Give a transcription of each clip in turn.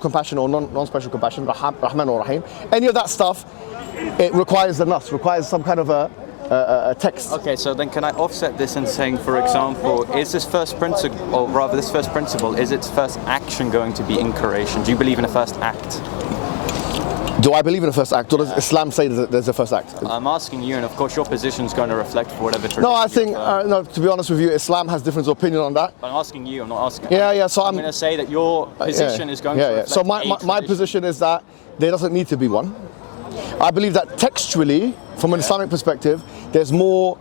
compassion or non-special compassion, Rahman or Rahim, any of that stuff, it requires the nas, requires some kind of a text. Okay, so then can I offset this in saying, for example, is this first principle, or rather this first principle, is its first action going to be in creation? Do you believe in a first act? Do I believe in the first act, or does Islam say that there's a first act? I'm asking you, and of course your position is going to reflect for whatever tradition. No, I think, no, to be honest with you, Islam has different opinion on that. But I'm asking you, I'm not asking. Yeah, so I'm going to say that your position is going to reflect. So my position is that there doesn't need to be one. I believe that textually, from an Islamic perspective, there's more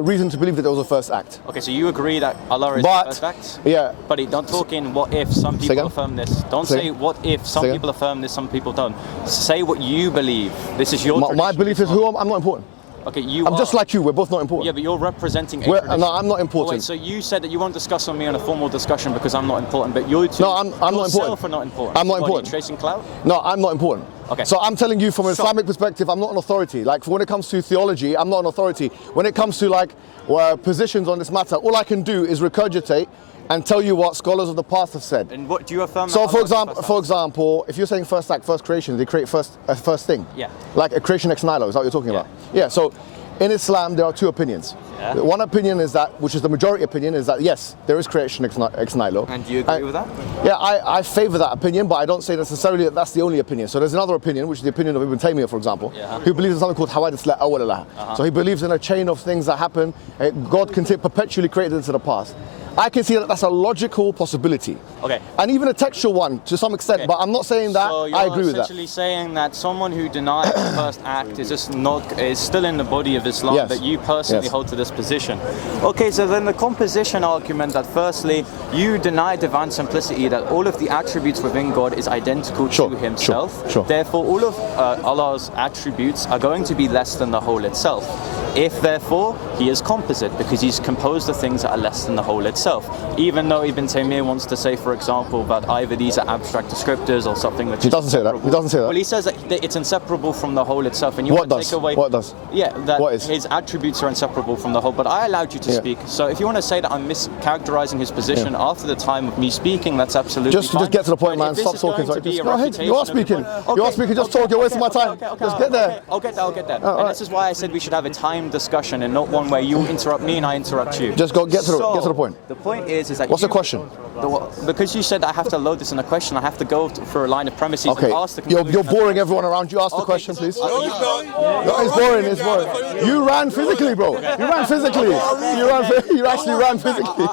reason to believe that there was a first act. Okay, so you agree that Allah is the first act? Yeah. But don't talk in what if some people affirm this. Don't say what if some people affirm this, some people don't. Say what you believe. This is your My belief is who I'm not important. Okay, I'm just like you, we're both not important. Yeah, but you're representing a tradition. No, I'm not important. Oh, wait, so you said that you won't discuss on me on a formal discussion because I'm not important, but you two, no, I'm not important. Are not important. I'm not important. Are you chasing clout? No, I'm not important. Okay. So I'm telling you from an Islamic perspective, I'm not an authority. Like when it comes to theology, I'm not an authority. When it comes to like positions on this matter, all I can do is regurgitate and tell you what scholars of the past have said. And what do you affirm? So for example, if you're saying first act, first creation, they create first thing. Yeah. Like a creation ex nihilo, is that what you're talking about? Yeah. So in Islam, there are two opinions. Yeah. One opinion is that, which is the majority opinion, is that yes, there is creation ex nihilo. And do you agree with that? Yeah, I favour that opinion, but I don't say necessarily that that's the only opinion. So there's another opinion, which is the opinion of Ibn Taymiyyah, for example, who believes in something called hawadith la awwala laha. So he believes in a chain of things that happen. God can perpetually create into the past. I can see that that's a logical possibility. Okay. And even a textual one to some extent, but I'm not saying that I agree with that. So you're essentially saying that someone who denies the first act is still in the body of Islam, but you personally hold to this position. Okay, so then the composition argument that firstly, you deny divine simplicity, that all of the attributes within God is identical to himself. Sure. Therefore, all of Allah's attributes are going to be less than the whole itself. If therefore he is composite, because he's composed of things that are less than the whole itself. Even though Ibn Taymiyyah wants to say, for example, that either these are abstract descriptors or something that he doesn't say that. He doesn't say that. Well, he says that it's inseparable from the whole itself, and you want to take away. What does? Yeah, that his attributes are inseparable from the whole. But I allowed you to speak, so if you want to say that I'm mischaracterizing his position after the time of me speaking, that's absolutely fine. Just get to the point, man. Stop talking. Go ahead. You are speaking. You are speaking. Just talk. You're wasting my time. Just get there. I'll get there. And this is why I said we should have a timed discussion and not one where you interrupt me and I interrupt you. Just get to the point. The point is that what's the question? Because you said I have to load this in a question, I have to go for a line of premises and ask the conclusion. You're boring everyone around you. Ask the question, please. No, it's boring. It's boring. You ran physically, bro. You ran physically. You actually ran physically.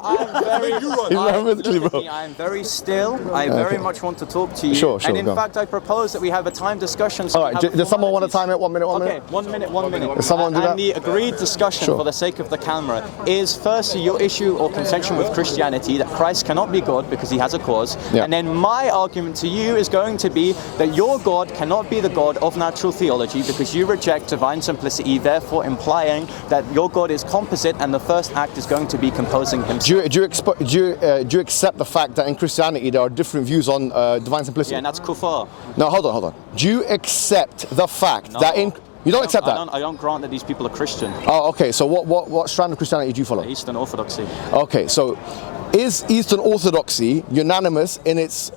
You ran physically, bro. I'm very still. I very much want to talk to you. Sure. And in fact, I propose that we have a time discussion. All right. Does someone want to time it? 1 minute. Okay. 1 minute. Does someone do that? And the agreed discussion for the sake of the camera is firstly your issue or contention with Christianity that Christ cannot be God because he has a cause. Yeah. And then my argument to you is going to be that your God cannot be the God of natural theology because you reject divine simplicity, therefore implying that your God is composite and the first act is going to be composing himself. Do you accept the fact that in Christianity there are different views on divine simplicity? Yeah, and that's kufar. No, hold on. Do you accept the fact that in... You don't accept that? I don't grant that these people are Christian. Oh, okay. So what strand of Christianity do you follow? Eastern Orthodoxy. Okay, so is Eastern Orthodoxy unanimous in its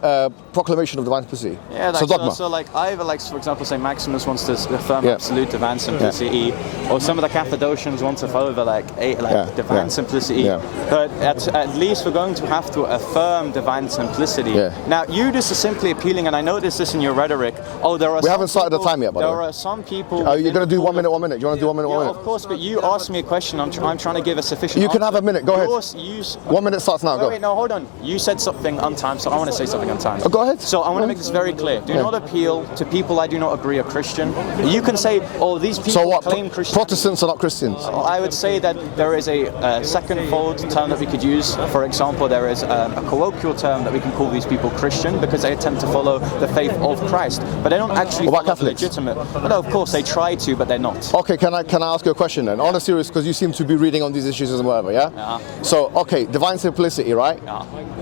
proclamation of divine simplicity? Yeah, like, so either for example, say Maximus wants to affirm absolute divine simplicity, or some of the Cappadocians want to follow divine simplicity. But at least we're going to have to affirm divine simplicity. Now, you just are simply appealing, and I noticed this in your rhetoric. We haven't started the time yet, by the way. There are some people. You're going to do 1 minute, 1 minute. Do you want to do 1 minute, 1 minute? Of course, but you asked me a question. I'm trying to give a sufficient You can answer. have a minute. Go ahead. 1 minute starts now. Go. Wait, no, hold on. You said something untimed, so I want to say something untimed. Go ahead. So I want to make this very clear. Do not appeal to people I do not agree are Christian. You can say, these people claim Christian. Protestants are not Christians? I would say that there is a second-fold term that we could use. For example, there is a colloquial term that we can call these people Christian because they attempt to follow the faith of Christ, but they don't actually follow Catholics? Legitimate. No, of course they try to, but they're not. Okay, can I ask you a question then? On a serious, because you seem to be reading on these issues and whatever, yeah? So, okay, divine simplicity, right?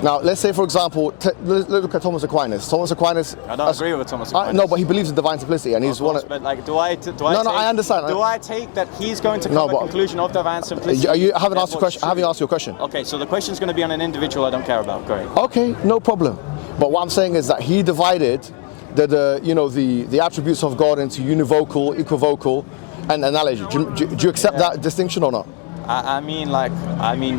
Now, let's say, for example, let's look at Thomas Aquinas. Thomas Aquinas... I don't agree with Thomas Aquinas. No, but he believes in divine simplicity, and he's one of... But do I I understand. Do I take that he's going to come to a conclusion of divine simplicity? I haven't asked you a question. Okay, so the question's going to be on an individual I don't care about. Great. Okay, no problem. But what I'm saying is that he divided the attributes of God into univocal, equivocal, and analogy. Do you accept that distinction or not? I mean,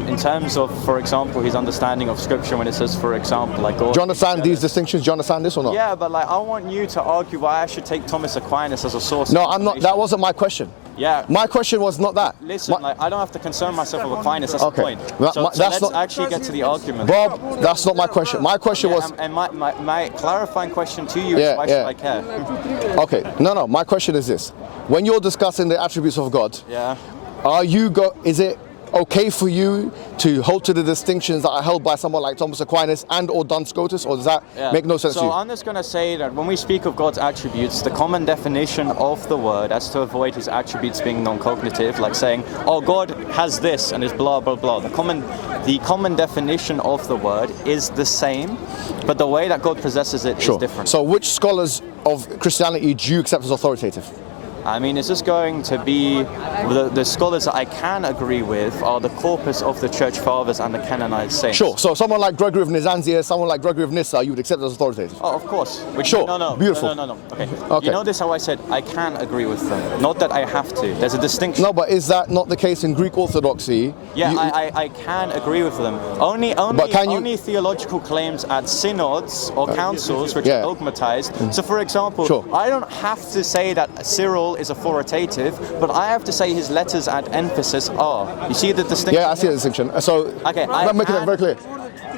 in terms of, for example, his understanding of Scripture when it says, for example, like God. Do you understand these distinctions? Do you understand this or not? Yeah, but like I want you to argue why I should take Thomas Aquinas as a source. No, I'm not. That wasn't my question. Yeah. My question was not that. Listen, I don't have to concern myself with Aquinas. That's the point. So let's actually get to the argument. Bob, that's not my question. My question was. And my clarifying question to you is why should I care? Okay. No. My question is this: when you're discussing the attributes of God, is it okay for you to hold to the distinctions that are held by someone like Thomas Aquinas and or Duns Scotus, or does that make no sense to you? So I'm just going to say that when we speak of God's attributes, the common definition of the word, as to avoid his attributes being non-cognitive, like saying, oh, God has this and is blah, blah, blah. The common definition of the word is the same, but the way that God possesses it is different. So which scholars of Christianity do you accept as authoritative? I mean, it's just going to be the scholars that I can agree with are the corpus of the church fathers and the canonized saints. Sure. So someone like Gregory of Nazianzus, someone like Gregory of Nyssa, you would accept as authoritative? Oh, of course. Sure. No. Beautiful. No. Okay. You notice how I said I can agree with them, not that I have to. There's a distinction. No, but is that not the case in Greek Orthodoxy? Yeah, I can agree with them. Only theological claims at synods or councils which are dogmatized. So, for example, I don't have to say that Cyril is authoritative, but I have to say his letters add emphasis are. You see the distinction? Yeah, I see the distinction. So, I'm making it very clear.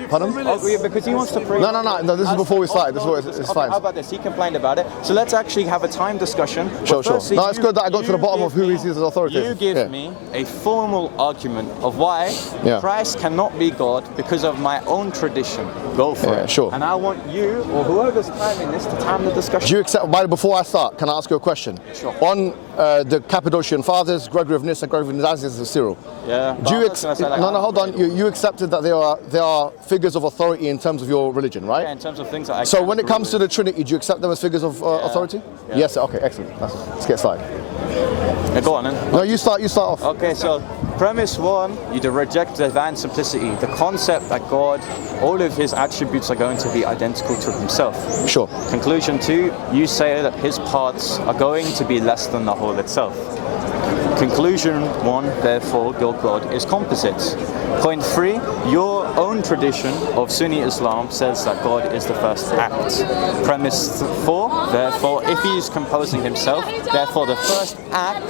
Pardon? Oh, yeah, because he wants to pray. No, this is before we start. It's fine. How about this? He complained about it. So let's actually have a time discussion. Sure. No, it's good that I got to the bottom of who he sees as authoritative. You give me a formal argument of why Christ cannot be God because of my own tradition. Go for it. Sure. And I want you, or whoever's timing this, to time the discussion. Do you accept, before I start, can I ask you a question? Sure. On the Cappadocian Fathers, Gregory of Nyssa and Gregory of Nazianzus and Cyril. Yeah. Do you hold on. You accepted that they are figures of authority in terms of your religion, right? Yeah, in terms of things that I So when it comes to the Trinity, do you accept them as figures of authority? Yeah. Yes. Okay. Excellent. Let's get started. Yeah, go on then. No, you start off. Okay, so premise one, you reject divine simplicity, the concept that God, all of his attributes are going to be identical to himself. Sure. Conclusion two, you say that his parts are going to be less than the whole itself. Conclusion one, therefore, your God is composite. Point three, your own tradition of Sunni Islam says that God is the first act. Premise four, therefore, if he is composing himself, therefore the first act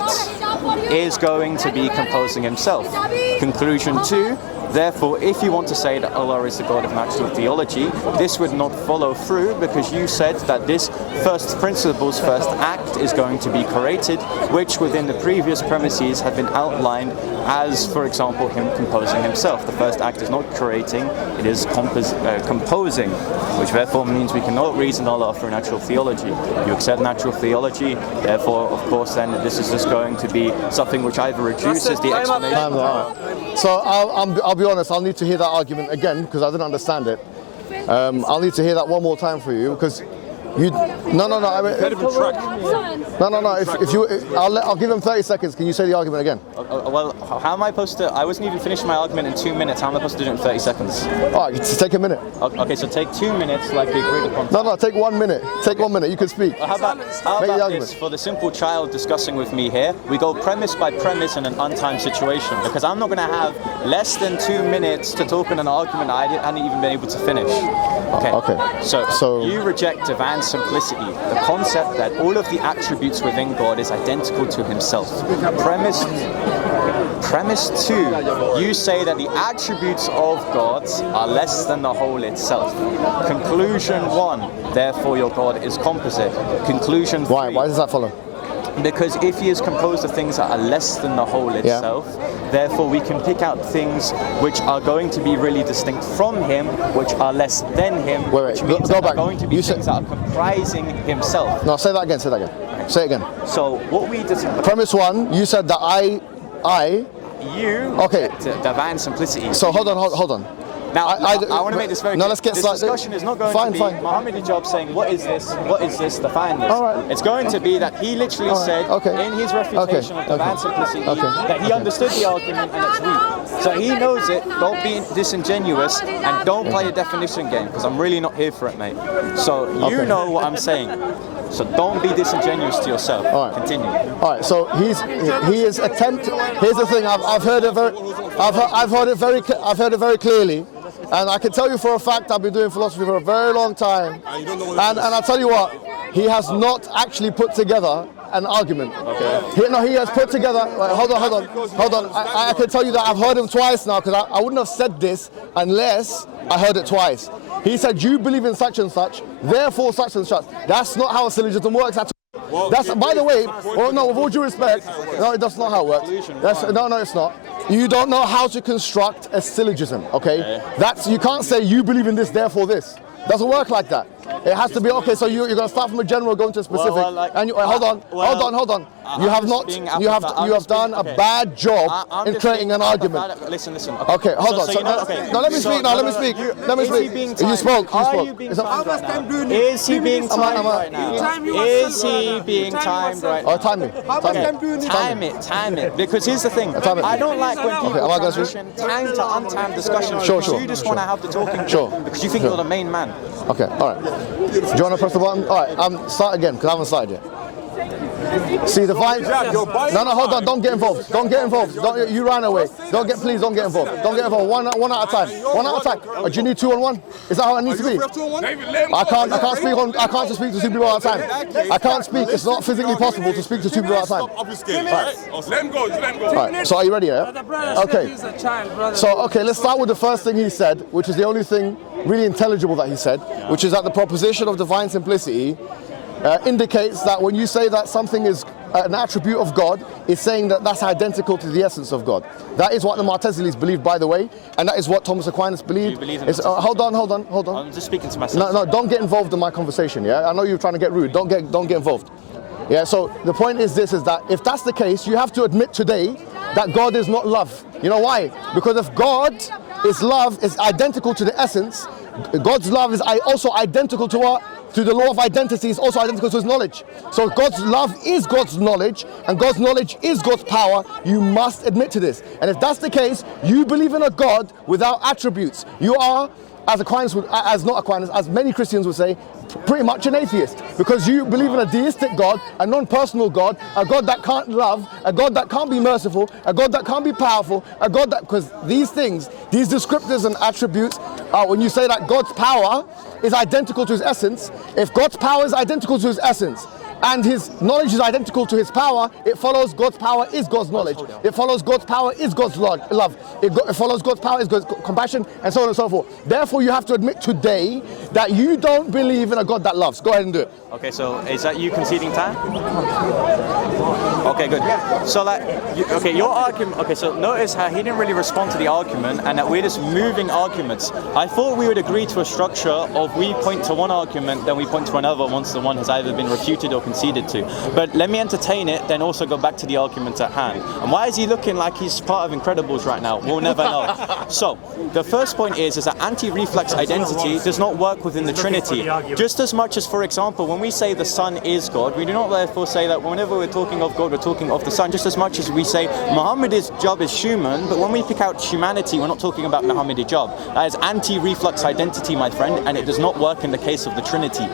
is going to be composing himself. Conclusion two, therefore, if you want to say that Allah is the God of natural theology, this would not follow through because you said that this first principle's first act is going to be created, which within the previous premises have been outlined as, for example, him composing himself. The first act is not creating, it is composing, which therefore means we cannot reason Allah through natural theology. You accept natural theology, therefore, of course, then this is just going to be something which either reduces the explanation. So I'll be honest, I'll need to hear that argument again because I didn't understand it. I'll need to hear that one more time for you because you. No. I'll give him 30 seconds. Can you say the argument again? Well, how am I supposed to? I wasn't even finished my argument in 2 minutes. How am I supposed to do it in 30 seconds? Oh, take a minute. Okay, so take 2 minutes, like we agreed upon. No, take 1 minute. Take 1 minute. You can speak. How about this? For the simple child discussing with me here, we go premise by premise in an untimed situation because I'm not going to have less than 2 minutes to talk in an argument I hadn't even been able to finish. Okay. So you reject divine simplicity, the concept that all of the attributes within God is identical to himself. Premise two, you say that the attributes of God are less than the whole itself. Conclusion one, therefore your God is composite. Conclusion three. Why does that follow? Because if he is composed of things that are less than the whole itself, therefore we can pick out things which are going to be really distinct from him, which are less than him, which means that they're going to be things that are comprising himself. No, say that again. Okay. Say it again. So what we did. Premise one, you said that you okay. divine simplicity. So hold on. Now, I want to make this very clear. Let's get this discussion is not going to be Muhammad Hijab saying, what is this, define this. Right. It's going to be that he literally said in his refutation of divine simplicity that he understood the argument and it's weak. So he knows it, don't be disingenuous and don't play a definition game, because I'm really not here for it, mate. So you know what I'm saying. So don't be disingenuous to yourself. All right. Continue. All right. So he is attempting. Here's the thing. I've heard it very clearly, and I can tell you for a fact I've been doing philosophy for a very long time. And I'll tell you what, he has not actually put together an argument. Okay. He has put together. Hold on. I can tell you that I've heard him twice now, because I wouldn't have said this unless I heard it twice. He said, you believe in such and such, therefore such and such. That's not how a syllogism works at all. That's, by the way, with all due respect, no, that's not how it works. No, it's not. You don't know how to construct a syllogism, okay? You can't say you believe in this, therefore this. Doesn't work like that. It has to be, okay, so you're going to start from a general, going to a specific, hold on. You have done a bad job in creating an argument. Listen. Okay, hold on. Let me speak. You spoke. Is he being timed right now? Is he being timed right now? Oh, time me. Time it. Because here's the thing. I don't like when people transition time to untimed discussions. Sure. You just want to have the talking. Sure. Because you think you're the main man. Okay, all right. Do you want to press the button? All right, start again, because I haven't started yet. See, the vine... No, hold on, don't get involved. You ran away. Please don't get involved. Don't get involved. One at a time. Or do you need 2 on 1? Is that how it needs to be? I can't speak to 2 people at a time. I can't speak. It's not physically possible to speak to 2 people at a time. Let him go. All right, so are you ready, yeah? Okay. So, let's start with the first thing he said, which is the only thing really intelligible that he said, which is that the proposition of divine simplicity indicates that when you say that something is an attribute of God, it's saying that that's identical to the essence of God. That is what the Mu'tazilis believe, by the way, and that is what Thomas Aquinas believed. Hold on. I'm just speaking to myself. No, don't get involved in my conversation, yeah? I know you're trying to get rude. Don't get involved. Yeah, so the point is that if that's the case, you have to admit today that God is not love. You know why? Because if God is love, is identical to the essence, God's love is also identical to what? To the law of identity, is also identical to his knowledge. So God's love is God's knowledge, and God's knowledge is God's power. You must admit to this. And if that's the case, you believe in a God without attributes. You are, as many Christians would say, pretty much an atheist, because you believe in a deistic God, a non-personal God, a God that can't love, a God that can't be merciful, a God that can't be powerful, a God that, because these things, these descriptors and attributes, when you say that God's power is identical to his essence, if God's power is identical to his essence, and his knowledge is identical to his power, it follows God's power is God's knowledge. It follows God's power is God's love. It follows God's power is God's compassion, and so on and so forth. Therefore, you have to admit today that you don't believe in a God that loves. Go ahead and do it. Okay, so is that you conceding time? Okay, good. So your argument, so notice how he didn't really respond to the argument, and that we're just moving arguments. I thought we would agree to a structure of we point to one argument, then we point to another once the one has either been refuted or conceded to. But let me entertain it, then also go back to the argument at hand. And why is he looking like he's part of Incredibles right now? We'll never know. So, the first point is that anti-reflex identity does not work within the Trinity. Just as much as, for example, when we say the Son is God, we do not therefore say that whenever we're talking of God, we're talking of the Son, just as much as we say Muhammad's job is human, but when we pick out humanity, we're not talking about Muhammad's job. That is anti-reflex identity, my friend, and it does not work in the case of the Trinity.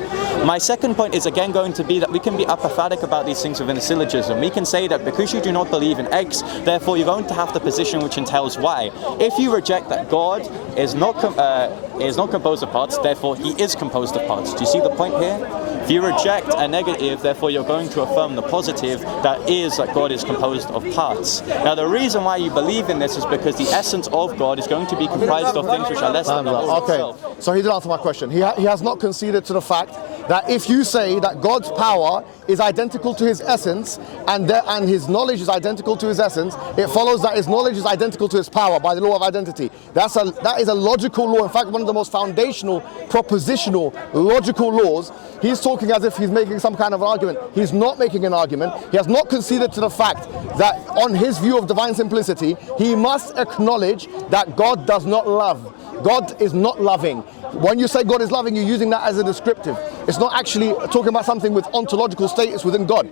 My second point is again going to be that we can be apathetic about these things within a syllogism. We can say that because you do not believe in X, therefore you're going to have the position which entails Y. If you reject that God is not composed of parts, therefore he is composed of parts. Do you see the point here? If you reject a negative, therefore you're going to affirm the positive, that is that God is composed of parts. Now the reason why you believe in this is because the essence of God is going to be comprised of things which are less than the whole itself. So he did answer my question. He has not conceded to the fact that if you say that God's power is identical to his essence and his knowledge is identical to his essence, it follows that his knowledge is identical to his power by the law of identity. That is a logical law. In fact, one of the most foundational, propositional, logical laws. He's talking as if he's making some kind of an argument. He's not making an argument. He has not conceded to the fact that on his view of divine simplicity, he must acknowledge that God does not love. God is not loving. When you say God is loving, you're using that as a descriptive. It's not actually talking about something with ontological status within God.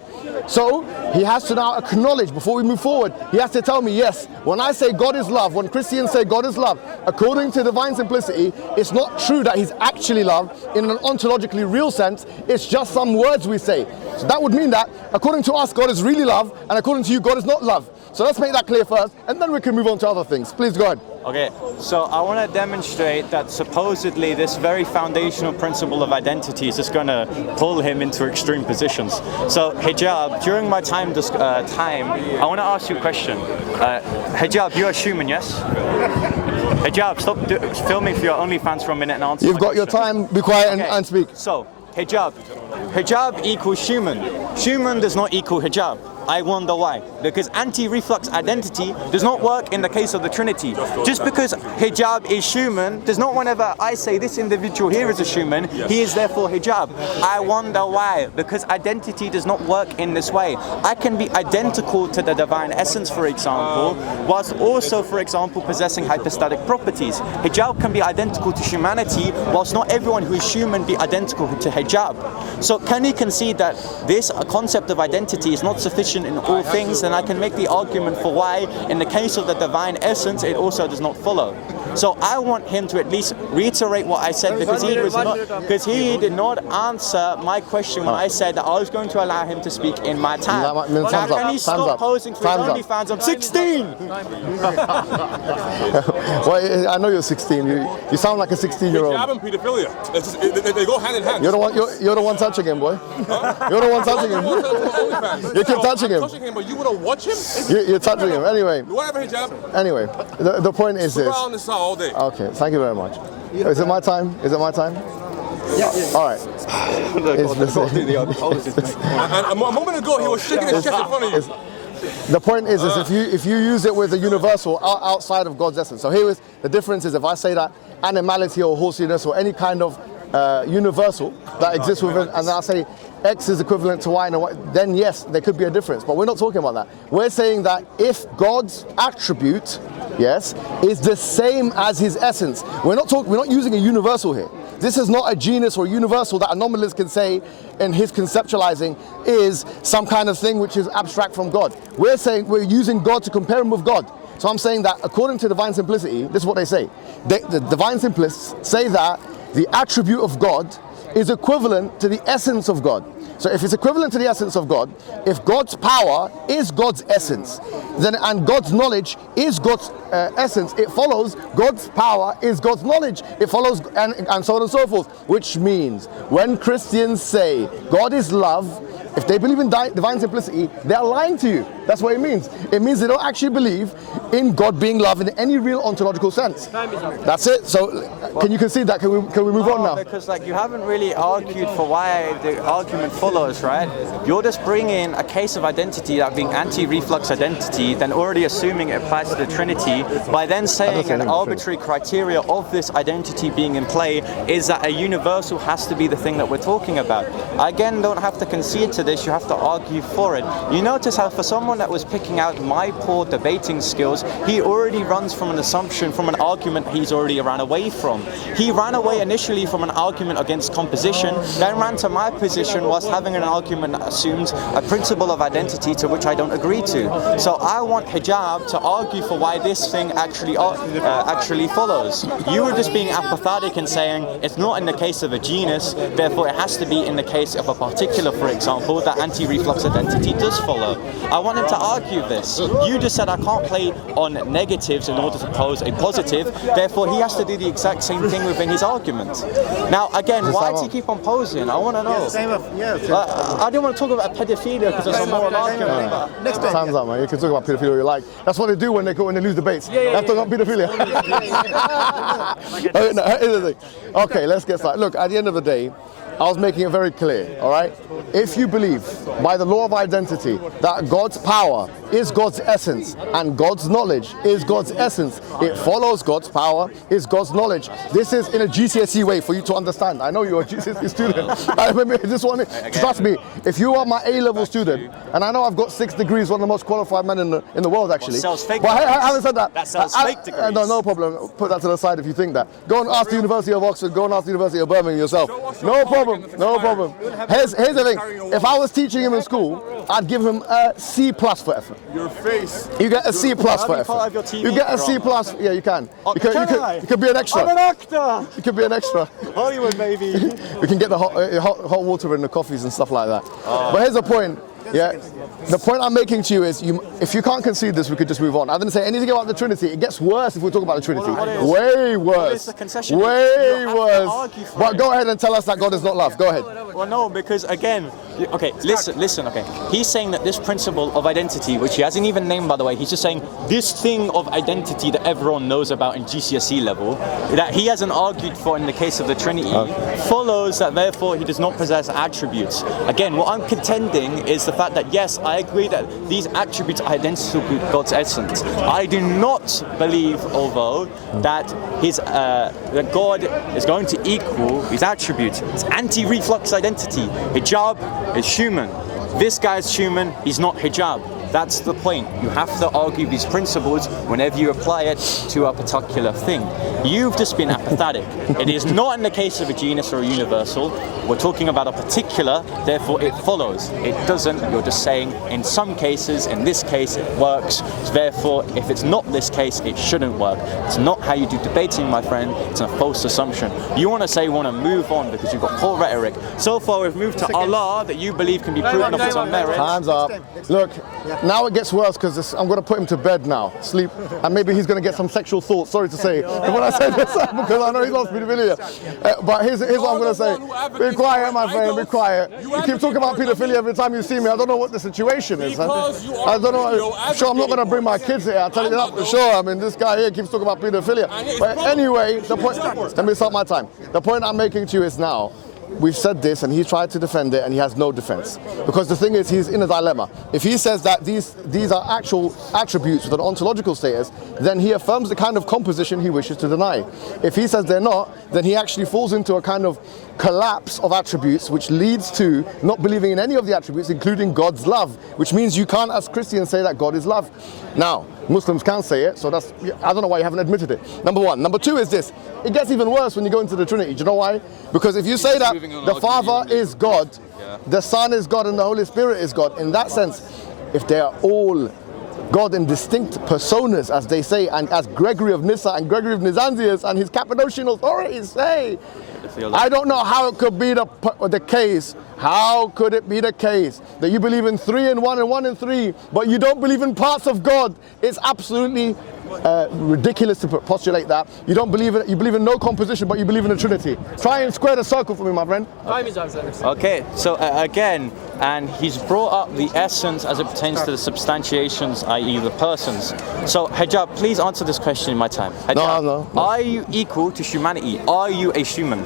So he has to now acknowledge, before we move forward, he has to tell me, yes, when I say God is love, when Christians say God is love, according to divine simplicity, it's not true that he's actually love in an ontologically real sense. It's just some words we say. So that would mean that according to us, God is really love, and according to you, God is not love. So let's make that clear first, and then we can move on to other things. Please go ahead. Okay, so I want to demonstrate that supposedly this very foundational principle of identity is just going to pull him into extreme positions. So hijab, during my time, I want to ask you a question. Hijab, you're a human, yes? Hijab, stop filming for your OnlyFans for a minute and answer. You've got your time, be quiet and speak. So, hijab. Hijab equals human. Human does not equal hijab. I wonder why. Because anti-reflux identity does not work in the case of the Trinity. Just because hijab is human does not, whenever I say this individual here is a human, he is therefore hijab. I wonder why. Because identity does not work in this way. I can be identical to the divine essence, for example, whilst also, for example, possessing hypostatic properties. Hijab can be identical to humanity, whilst not everyone who is human be identical to hijab. So can you concede that this concept of identity is not sufficient in all things? Then I can make the argument for why, in the case of the divine essence, it also does not follow. So I want him to at least reiterate what I said, because he did not answer my question when I said that I was going to allow him to speak in my time. Now can he stop posing for his OnlyFans? I'm 16! Well, I know you're 16. You sound like a 16-year-old. Hijab and pedophilia. They go hand in hand. You're the one touching him, boy. You're the one touching him. You keep touching him. But you want to watch him? You're touching him. Anyway. Whatever, hijab. Anyway, the point is this. All day. Okay, thank you very much. Is it my time? Is it my time? Yeah. All right. A moment ago, he was shaking his chest in front of you. The point is if you use it with a universal outside of God's essence. So here is the difference: is if I say that animality or horsiness or any kind of universal that exists within, and then I say X is equivalent to Y, and Y, then yes, there could be a difference. But we're not talking about that. We're saying that if God's attribute, yes, is the same as his essence, we're not using a universal here. This is not a genus or universal that a nominalist can say in his conceptualizing is some kind of thing which is abstract from God. We're saying we're using God to compare him with God. So I'm saying that according to divine simplicity, this is what they say. The divine simplists say that the attribute of God is equivalent to the essence of God. So if it's equivalent to the essence of God, if God's power is God's essence, then and God's knowledge is God's essence, it follows God's power is God's knowledge. It follows and so on and so forth. Which means when Christians say God is love, if they believe in divine simplicity, they're lying to you. That's what it means. It means they don't actually believe in God being love in any real ontological sense. That's it. So can you concede that? Can we move on now? Because you haven't really argued for why the argument follows, right? You're just bringing a case of identity, that being anti-reflux identity, then already assuming it applies to the Trinity, by then saying an arbitrary criteria of this identity being in play is that a universal has to be the thing that we're talking about. I again don't have to concede to this, you have to argue for it. You notice how for someone that was picking out my poor debating skills, he already runs from an assumption, from an argument he's already ran away from. He ran away initially from an argument against composition, then ran to my position whilst having an argument that assumes a principle of identity to which I don't agree to. So I want hijab to argue for why this thing actually follows. You were just being apathetic and saying it's not in the case of a genus, therefore it has to be in the case of a particular, for example, that anti-reflux identity does follow. I want him to argue this. You just said I can't play on negatives in order to pose a positive, therefore he has to do the exact same thing within his argument. Now again, why does he keep on posing? I want to know. I don't want to talk about pedophilia because it's a moral argument. Next time's up, man. You can talk about pedophilia you like. That's what they do when they lose debates. They have to talk about pedophilia. Okay, let's get started. Look, at the end of the day, I was making it very clear, all right? If you believe by the law of identity that God's power is God's essence and God's knowledge is God's essence, it follows God's power is God's knowledge. This is in a GCSE way for you to understand. I know you're a GCSE student. I remember this one. Trust me, if you are my A-level student, and I know I've got 6 degrees, one of the most qualified men in the world, actually. But having said that, that sells fake degrees. No problem. Put that to the side if you think that. Go and ask the University of Oxford. Go and ask the University of Birmingham yourself. No problem. No problem. Here's the thing. If I was teaching him in school, I'd give him a C+ for effort. Your face. You get a C+ for effort. You get a C+. Yeah, you can. You could be an extra. I'm an actor. You could be an extra. Hollywood, baby. We can get the hot water in the coffees and stuff like that. But here's the point. Yeah, the point I'm making to you is, if you can't concede this, we could just move on. I didn't say anything about the Trinity. It gets worse if we talk about the Trinity. Way worse. Way worse. But go ahead and tell us that God is not love. Go ahead. Well, no, because again, okay, listen, okay. He's saying that this principle of identity, which he hasn't even named, by the way, he's just saying this thing of identity that everyone knows about in GCSE level, that he hasn't argued for in the case of the Trinity, follows that therefore he does not possess attributes. Again, what I'm contending is the fact that, yes, I agree that these attributes are identical with God's essence. I do not believe, although, that that God is going to equal his attributes. It's anti-reflux identity. Hijab is human. This guy's human, he's not hijab. That's the point. You have to argue these principles whenever you apply it to a particular thing. You've just been apathetic. It is not in the case of a genus or a universal. We're talking about a particular, therefore it follows. It doesn't. You're just saying in some cases, in this case it works. Therefore, if it's not this case, it shouldn't work. It's not how you do debating, my friend. It's a false assumption. You want to say you want to move on because you've got poor rhetoric. So far we've moved to Allah that you believe can be proven of its own merit. Time's up. Look, now it gets worse because I'm going to put him to bed now, sleep, and maybe he's going to get some sexual thoughts. Sorry to say, when I say this, because I know he's lost pedophilia. But here's what I'm going to say. Be quiet, my friend. Be quiet. You keep talking about pedophilia every time you see me. I don't know what the situation is. I don't know. I'm sure I'm not going to bring my kids here. I'll tell you that for sure. I mean, this guy here keeps talking about pedophilia. But anyway, the point. Let me start my time. The point I'm making to you is now, we've said this and he tried to defend it and he has no defense. Because the thing is, he's in a dilemma. If he says that these are actual attributes with an ontological status, then he affirms the kind of composition he wishes to deny. If he says they're not, then he actually falls into a kind of collapse of attributes, which leads to not believing in any of the attributes, including God's love, which means you can't, as Christians, say that God is love. Now, Muslims can say it, so that's, I don't know why you haven't admitted it. Number one. Number two is this. It gets even worse when you go into the Trinity. Do you know why? Because if you say that the Father is God, the Son is God, and the Holy Spirit is God, in that sense, if they are all God in distinct personas, as they say, and as Gregory of Nyssa and Gregory of Nazianzus and his Cappadocian authorities say, I don't know how it could be the case. How could it be the case that you believe in 3 in 1 and 1 in 3, but you don't believe in parts of God? It's absolutely ridiculous to postulate that. You don't believe it. You believe in no composition, but you believe in the Trinity. Try and square the circle for me, my friend. Okay, so again, and he's brought up the essence as it pertains to the substantiations, i.e. the persons. So Hijab, please answer this question in my time. Hijab, no. Are you equal to humanity? Are you a human?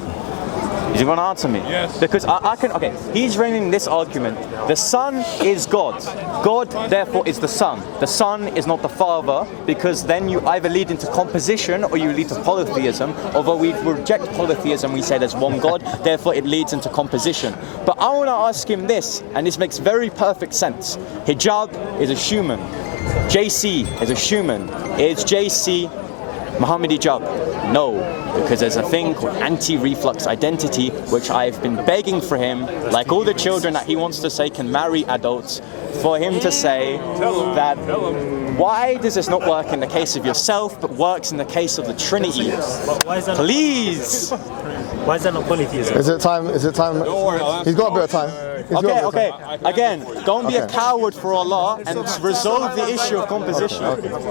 Is he going to answer me? Yes. Because I can, okay, he's bringing this argument. The Son is God. God, therefore, is the Son. The Son is not the Father, because then you either lead into composition or you lead to polytheism. Although we reject polytheism, we say there's one God, therefore it leads into composition. But I want to ask him this, and this makes very perfect sense. Hijab is a human. JC is a human. Is JC Muhammad hijab? No, because there's a thing called anti-reflux identity, which I've been begging for him, like all the children that he wants to say can marry adults, for him to say that why does this not work in the case of yourself, but works in the case of the Trinity? Please! Why is that not polytheism? Is it time? Is it time? He's got a bit of time. Okay. Again, don't be a coward for Allah and resolve the issue of composition.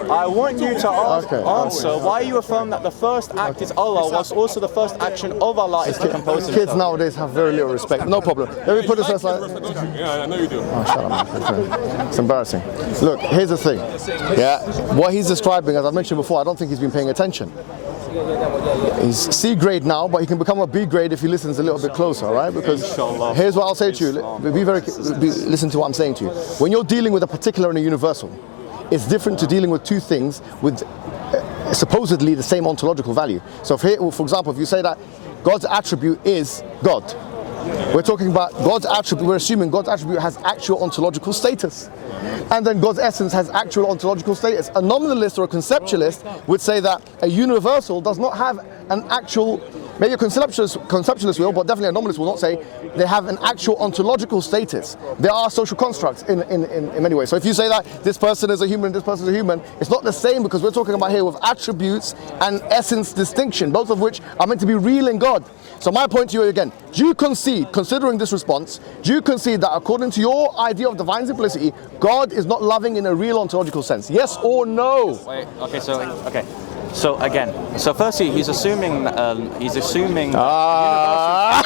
I want you to answer why you affirm that the first act is Allah, whilst also the first action of Allah is to compose himself. Kids nowadays have very little respect. No problem. Let me put this aside. Yeah, I know you do. Oh, shut up, man. It's embarrassing. Look, here's the thing. Yeah, what he's describing, as I mentioned before, I don't think he's been paying attention. He's C grade now, but he can become a B grade if he listens a little bit closer, right? Because here's what I'll say to you. Listen to what I'm saying to you. When you're dealing with a particular and a universal, it's different to dealing with two things with supposedly the same ontological value. So, for example, if you say that God's attribute is God, we're talking about God's attribute, we're assuming God's attribute has actual ontological status. And then God's essence has actual ontological status. A nominalist or a conceptualist would say that a universal does not have an actual, maybe a conceptualist will, but definitely a nominalist will not say they have an actual ontological status. There are social constructs in many ways. So if you say that this person is a human, this person is a human, it's not the same, because we're talking about here with attributes and essence distinction, both of which are meant to be real in God. So my point to you again, do you concede, considering this response, do you concede that according to your idea of divine simplicity, God is not loving in a real ontological sense? Yes or no? Wait, okay. So again, so firstly, he's assuming. He's assuming that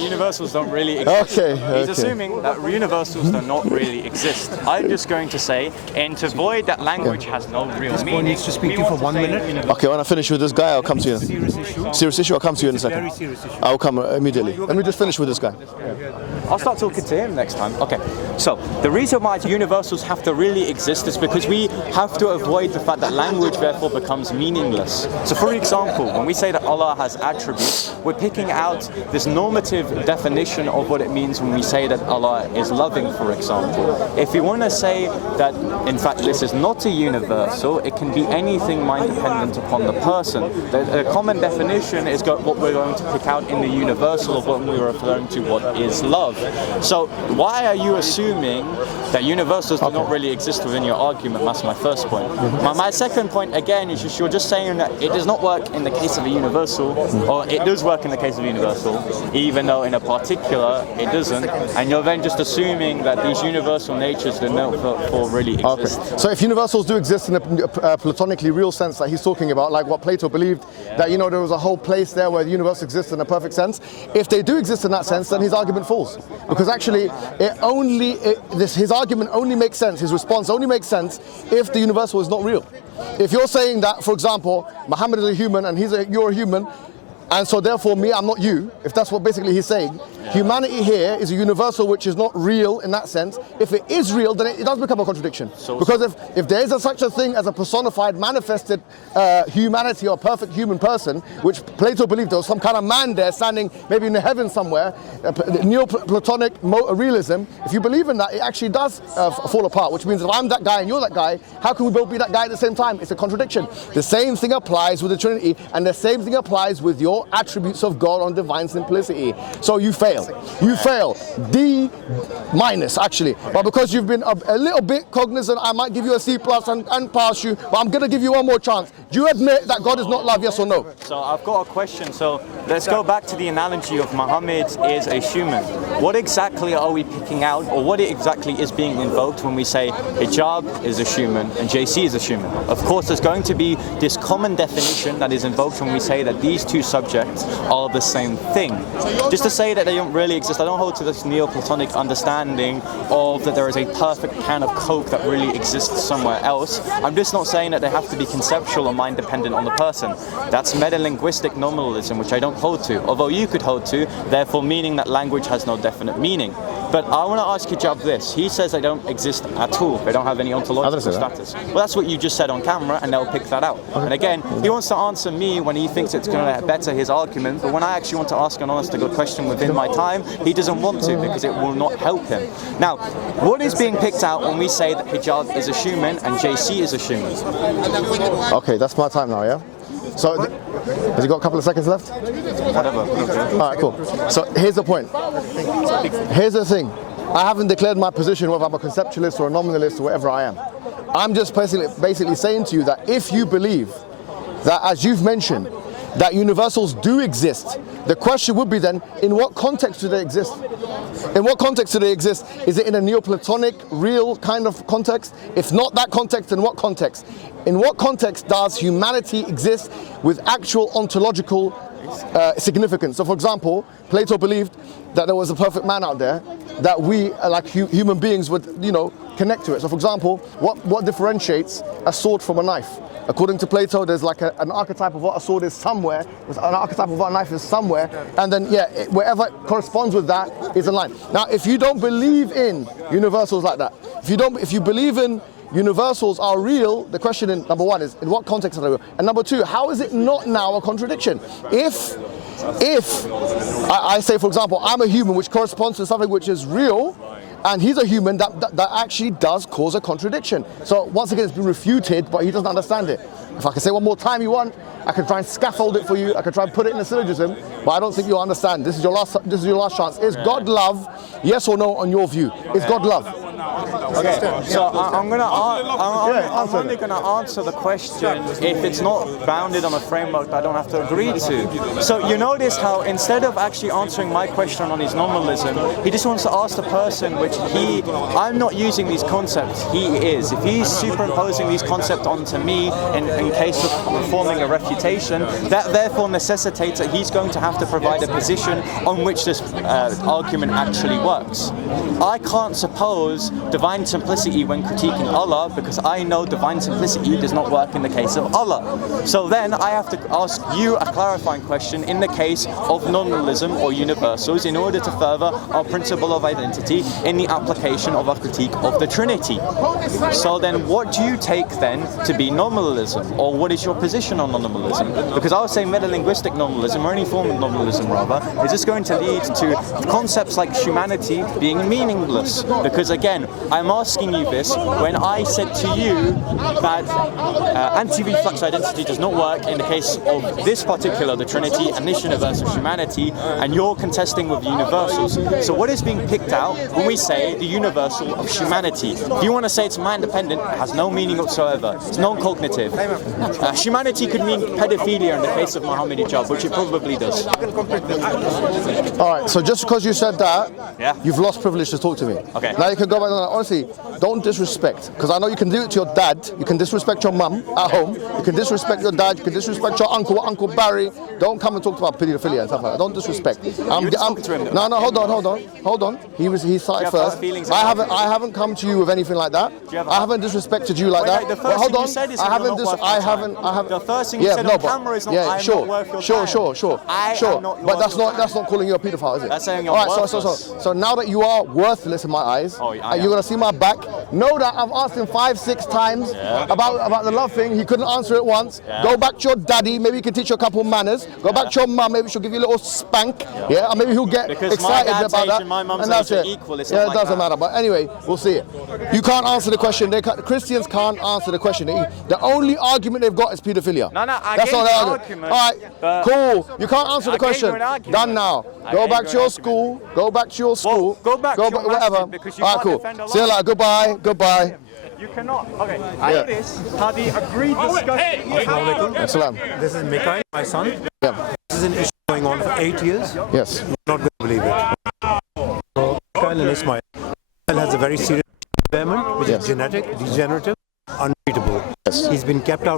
universals don't really exist. Okay. He's assuming that universals do not really exist. I'm just going to say, and to avoid that language has no real meaning. Needs to speak to you for 1 minute. Okay, when I finish with this guy, I'll come to you. Serious issue? I'll come to you in a second. Very serious issue. I'll come immediately. Let me just finish with this guy. I'll start talking to him next time. Okay, so the reason why universals have to really exist is because we have to avoid the fact that language therefore becomes meaningless. So for example, when we say that Allah has attributes, we're picking out this normative definition of what it means when we say that Allah is loving, for example. If you want to say that in fact this is not a universal, it can be anything mind dependent upon the person. The common definition is what we're going to pick out in the universal of what we're referring to what is love. So why are you assuming that universals do not really exist within your argument? That's my first point. My second point again is you're just saying that it does not work in the case of a universal, or it does work in the case of a universal, even though in a particular it doesn't, and you're then just assuming that these universal natures do not really exist. Okay. So if universals do exist in a platonically real sense that he's talking about, like what Plato believed, that there was a whole place there where the universe exists in a perfect sense, if they do exist in that sense, then his argument falls. Because actually, his argument only makes sense, his response only makes sense if the universal is not real. If you're saying that, for example, Muhammad is a human and you're a human, and so therefore me, I'm not you, if that's what basically he's saying, humanity here is a universal which is not real in that sense. If it is real, then it does become a contradiction. Because if there is such a thing as a personified, manifested humanity or perfect human person, which Plato believed there was some kind of man there standing maybe in the heavens somewhere, Neoplatonic realism, if you believe in that, it actually does fall apart, which means if I'm that guy and you're that guy, how can we both be that guy at the same time? It's a contradiction. The same thing applies with the Trinity, and the same thing applies with your attributes of God on divine simplicity. So you fail. You fail. D- actually. But because you've been a little bit cognizant, I might give you a C+ and pass you, but I'm going to give you one more chance. Do you admit that God is not love, yes or no? So I've got a question. So let's go back to the analogy of Muhammad is a human. What exactly are we picking out, or what exactly is being invoked when we say hijab is a human and JC is a human? Of course, there's going to be this common definition that is invoked when we say that these two subjects are the same thing. Just to say that they don't really exist, I don't hold to this Neoplatonic understanding of that there is a perfect can of Coke that really exists somewhere else. I'm just not saying that they have to be conceptual or mind dependent on the person. That's metalinguistic nominalism, which I don't hold to, although you could hold to, therefore meaning that language has no definite meaning. But I want to ask Hijab this. He says they don't exist at all. They don't have any ontological status. Well, that's what you just said on camera, and they'll pick that out. Okay. And again, he wants to answer me when he thinks it's going to better his argument, but when I actually want to ask an honest to God question within my time, he doesn't want to because it will not help him. Now, what is being picked out when we say that Hijab is a human and JC is a human? Okay, that's my time now, yeah? So, has he got a couple of seconds left? Whatever. All right, cool. So here's the point. Here's the thing. I haven't declared my position whether I'm a conceptualist or a nominalist or whatever I am. I'm just basically saying to you that if you believe that, as you've mentioned, that universals do exist, the question would be then, in what context do they exist? In what context do they exist? Is it in a Neoplatonic, real kind of context? If not that context, then what context? In what context does humanity exist with actual ontological significant. So for example, Plato believed that there was a perfect man out there that we, like human beings, would, you know, connect to it. So for example, what differentiates a sword from a knife? According to Plato, there's like an archetype of what a sword is somewhere, an archetype of what a knife is somewhere, and then wherever it corresponds with that is in line. Now, if you don't believe in universals like that, if you believe in universals are real, the question in number one is, in what context are they real? And number two, how is it not now a contradiction? If I say, for example, I'm a human which corresponds to something which is real, and he's a human, that actually does cause a contradiction. So once again, it's been refuted, but he doesn't understand it. If I can say one more time you want, I can try and scaffold it for you, I can try and put it in a syllogism, but I don't think you'll understand. This is your last chance. Is God love? Yes or no on your view? Is God love? Okay, so I'm only going to answer the question if it's not bounded on a framework that I don't have to agree to. So you notice how instead of actually answering my question on his nominalism, he just wants to ask the person which I'm not using these concepts, he is. If he's superimposing these concepts onto me in case of performing a refutation, that therefore necessitates that he's going to have to provide a position on which this argument actually works. I can't suppose divine simplicity when critiquing Allah because I know divine simplicity does not work in the case of Allah. So then I have to ask you a clarifying question in the case of nominalism or universals in order to further our principle of identity in the application of our critique of the Trinity. So then what do you take then to be nominalism, or what is your position on nominalism? Because I would say metalinguistic nominalism, or any form of nominalism rather, is just going to lead to concepts like humanity being meaningless. Because again, I'm asking you this when I said to you that anti-reflex identity does not work in the case of this particular, the Trinity, and this universal humanity, and you're contesting with the universals. So what is being picked out when we say the universal of humanity? If you want to say it's mind-dependent, it has no meaning whatsoever. It's non-cognitive. Humanity could mean pedophilia in the case of Muhammad hijab, which it probably does. All right, so just because you said that, you've lost privilege to talk to me. Okay. Now you can go back on that. Honestly, don't disrespect, because I know you can do it to your dad, you can disrespect your mum at home, you can disrespect your dad, you can disrespect your Uncle Barry. Don't come and talk about pedophilia and stuff like that. Don't disrespect. No, hold on. He started first. I haven't come to you with anything like that. I haven't disrespected you like that. The first thing you said is I haven't. The first thing you said on camera is not I'm not worth your time. Sure. But that's not calling you a pedophile, is it? That's saying you're worthless. So now that you are worthless in my eyes, and you're gonna see my back, know that I've asked him 5-6 times about the love thing. He couldn't answer it once. Go back to your daddy. Maybe he can teach you a couple of manners. Go back to your mum. Maybe she'll give you a little spank. And maybe he'll get excited about that. And that's it. It doesn't matter. But anyway, we'll see it. You can't answer the question. Christians can't answer the question. The only argument they've got is pedophilia. That's not the argument. All right, cool. You can't answer the question. Done now. Go back to your school. Go back to your school. Go back to your whatever. All right, cool. See you later. Goodbye. You cannot. Okay. This had the agreed discussion. Excellent. This is Mikhail, my son. Yeah. This is an issue going on for 8 years. Yes. You're not going to believe it. So Mikhail and Ismail has a very serious impairment, which is genetic, degenerative, untreatable. Yes. He's been kept out